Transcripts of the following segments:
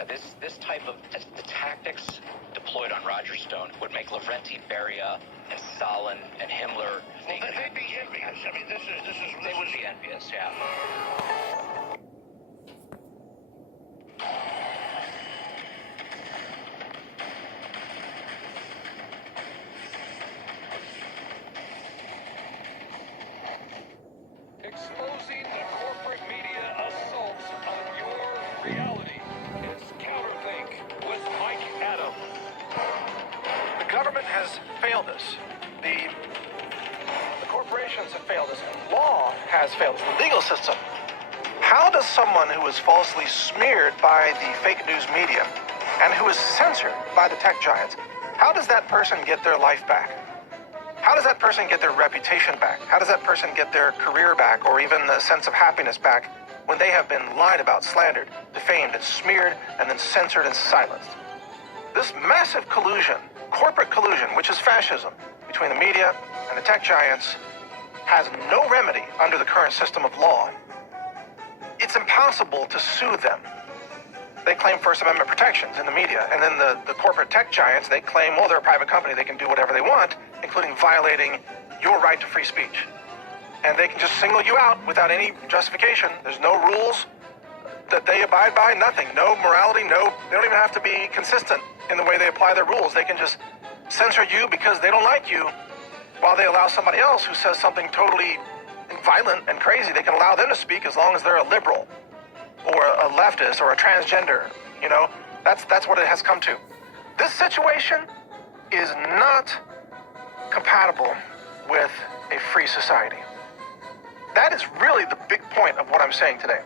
is this type of the tactics deployed on Roger Stone would make Lavrenti Beria and Stalin and Himmler. Well, they'd be envious. I mean, They would be envious, yeah. Exposing the corporate media assaults on your reality is Counterthink with Mike Adams. The government has failed us. The corporations have failed us. Law has failed us. The legal system. How does someone who is falsely smeared by the fake news media and who is censored by the tech giants, how does that person get their life back? How does that person get their reputation back? How does that person get their career back, or even the sense of happiness back, when they have been lied about, slandered, defamed, and smeared, and then censored and silenced? This massive collusion, corporate collusion, which is fascism, between the media and the tech giants, has no remedy under the current system of law. It's impossible to sue them. They claim First Amendment protections in the media, and then the corporate tech giants, they claim, well, they're a private company, they can do whatever they want, including violating your right to free speech. And they can just single you out without any justification. There's no rules that they abide by, nothing. No morality, they don't even have to be consistent in the way they apply their rules. They can just censor you because they don't like you, while they allow somebody else who says something totally violent and crazy. They can allow them to speak as long as they're a liberal or a leftist or a transgender. You know, that's what it has come to. This situation is not compatible with a free society. That is really the big point of what I'm saying today.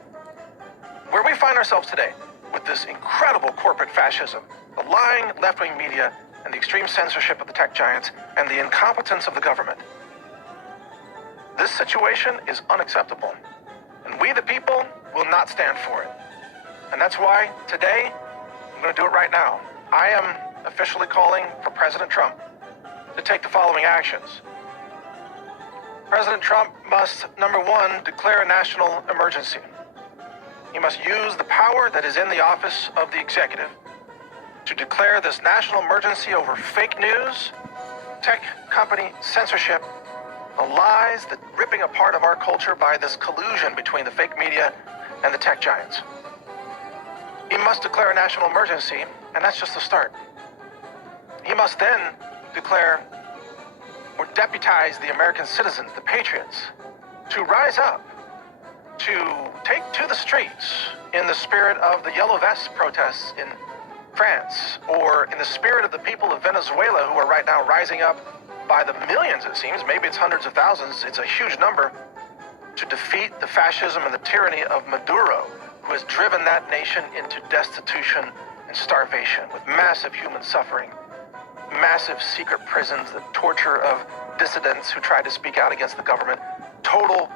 Where we find ourselves today with this incredible corporate fascism, the lying left-wing media, and the extreme censorship of the tech giants, and the incompetence of the government. This situation is unacceptable, and we the people will not stand for it. And that's why today, I'm going to do it right now. I am officially calling for President Trump to take the following actions. President Trump must, number one, declare a national emergency. He must use the power that is in the office of the executive to declare this national emergency over fake news, tech company censorship, the lies, the ripping apart of our culture by this collusion between the fake media and the tech giants. He must declare a national emergency, and that's just the start. He must then declare or deputize the American citizens, the patriots, to rise up, to take to the streets in the spirit of the Yellow Vest protests in France, or in the spirit of the people of Venezuela who are right now rising up by the millions, it seems, maybe it's hundreds of thousands, it's a huge number, to defeat the fascism and the tyranny of Maduro, who has driven that nation into destitution and starvation with massive human suffering, massive secret prisons, the torture of dissidents who tried to speak out against the government, total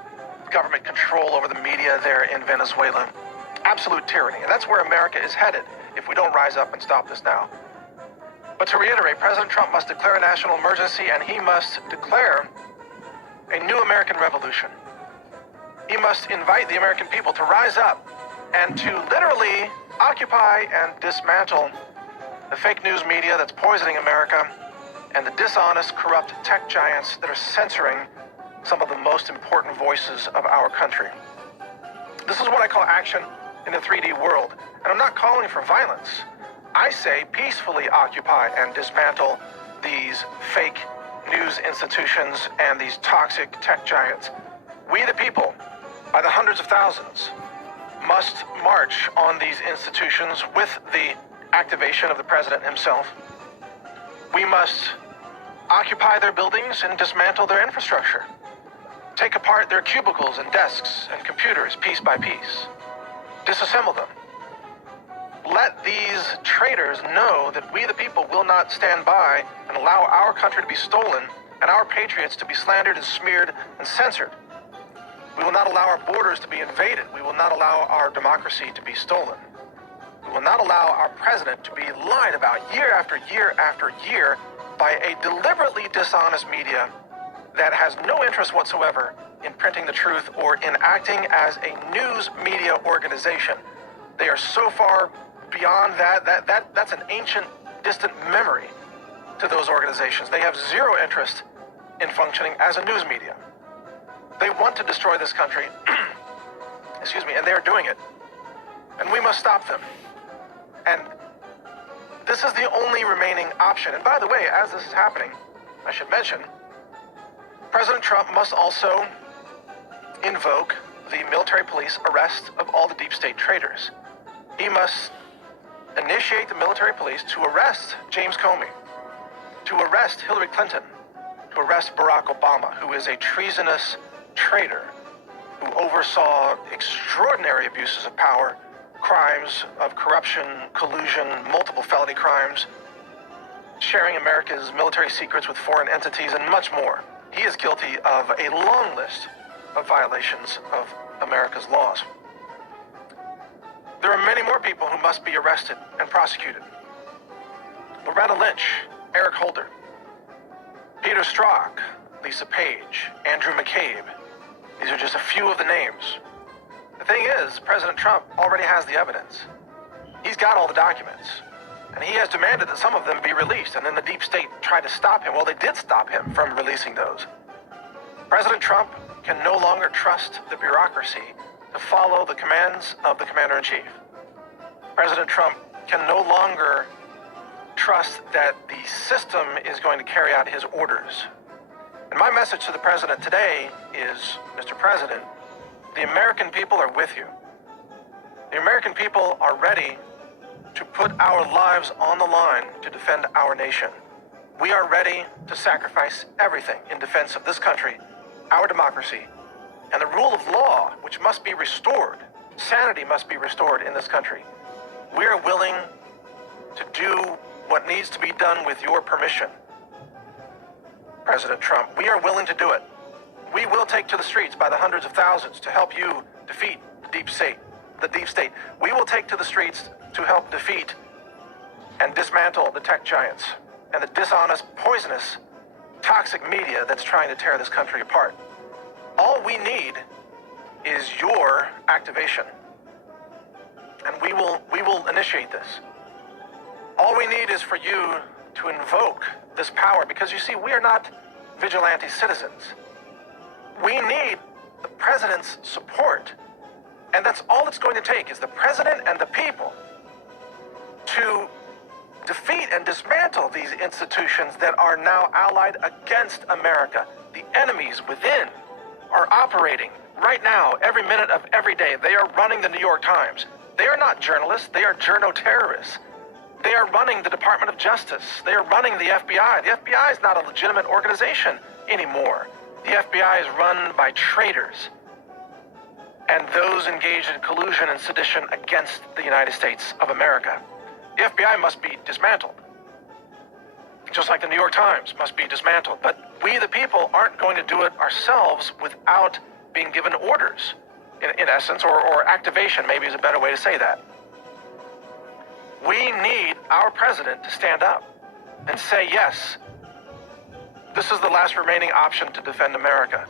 government control over the media there in Venezuela, absolute tyranny. And that's where America is headed if we don't rise up and stop this now. But to reiterate, President Trump must declare a national emergency, and he must declare a new American revolution. He must invite the American people to rise up and to literally occupy and dismantle the fake news media that's poisoning America and the dishonest, corrupt tech giants that are censoring some of the most important voices of our country. This is what I call action in the 3D world. And I'm not calling for violence. I say peacefully occupy and dismantle these fake news institutions and these toxic tech giants. We the people, by the hundreds of thousands, must march on these institutions with the activation of the president himself. We must occupy their buildings and dismantle their infrastructure. Take apart their cubicles and desks and computers piece by piece. Disassemble them. Let these traitors know that we the people will not stand by and allow our country to be stolen and our patriots to be slandered and smeared and censored. We will not allow our borders to be invaded. We will not allow our democracy to be stolen. We will not allow our president to be lied about year after year after year by a deliberately dishonest media that has no interest whatsoever in printing the truth or in acting as a news media organization. They are so far beyond that's an ancient, distant memory to those organizations. They have zero interest in functioning as a news media. They want to destroy this country, excuse me, and they're doing it. And we must stop them. And this is the only remaining option. And by the way, as this is happening, I should mention, President Trump must also invoke the military police arrest of all the deep state traitors. He must initiate the military police to arrest James Comey, to arrest Hillary Clinton, to arrest Barack Obama, who is a treasonous traitor who oversaw extraordinary abuses of power, crimes of corruption, collusion, multiple felony crimes, sharing America's military secrets with foreign entities, and much more. He is guilty of a long list of violations of America's laws. There are many more people who must be arrested and prosecuted. Loretta Lynch, Eric Holder, Peter Strzok, Lisa Page, Andrew McCabe. These are just a few of the names. The thing is, President Trump already has the evidence. He's got all the documents. And he has demanded that some of them be released, and then the deep state tried to stop him. Well, they did stop him from releasing those. President Trump can no longer trust the bureaucracy to follow the commands of the commander-in-chief. President Trump can no longer trust that the system is going to carry out his orders. And my message to the president today is, Mr. President, the American people are with you. The American people are ready to put our lives on the line to defend our nation. We are ready to sacrifice everything in defense of this country, our democracy, and the rule of law, which must be restored. Sanity must be restored in this country. We are willing to do what needs to be done with your permission. President Trump, we are willing to do it. We will take to the streets by the hundreds of thousands to help you defeat the deep state. We will take to the streets to help defeat and dismantle the tech giants and the dishonest, poisonous, toxic media that's trying to tear this country apart. All we need is your activation. And we will initiate this. All we need is for you to invoke this power, because you see, we are not vigilante citizens. We need the president's support. And that's all it's going to take, is the president and the people to defeat and dismantle these institutions that are now allied against America. The enemies within are operating right now, every minute of every day. They are running the New York Times. They are not journalists. They are journo-terrorists. They are running the Department of Justice. They are running the FBI. The FBI is not a legitimate organization anymore. The FBI is run by traitors and those engaged in collusion and sedition against the United States of America. The FBI must be dismantled, just like the New York Times must be dismantled. But we, the people, aren't going to do it ourselves without being given orders, in essence, or activation maybe is a better way to say that. We need our president to stand up and say, yes, this is the last remaining option to defend America.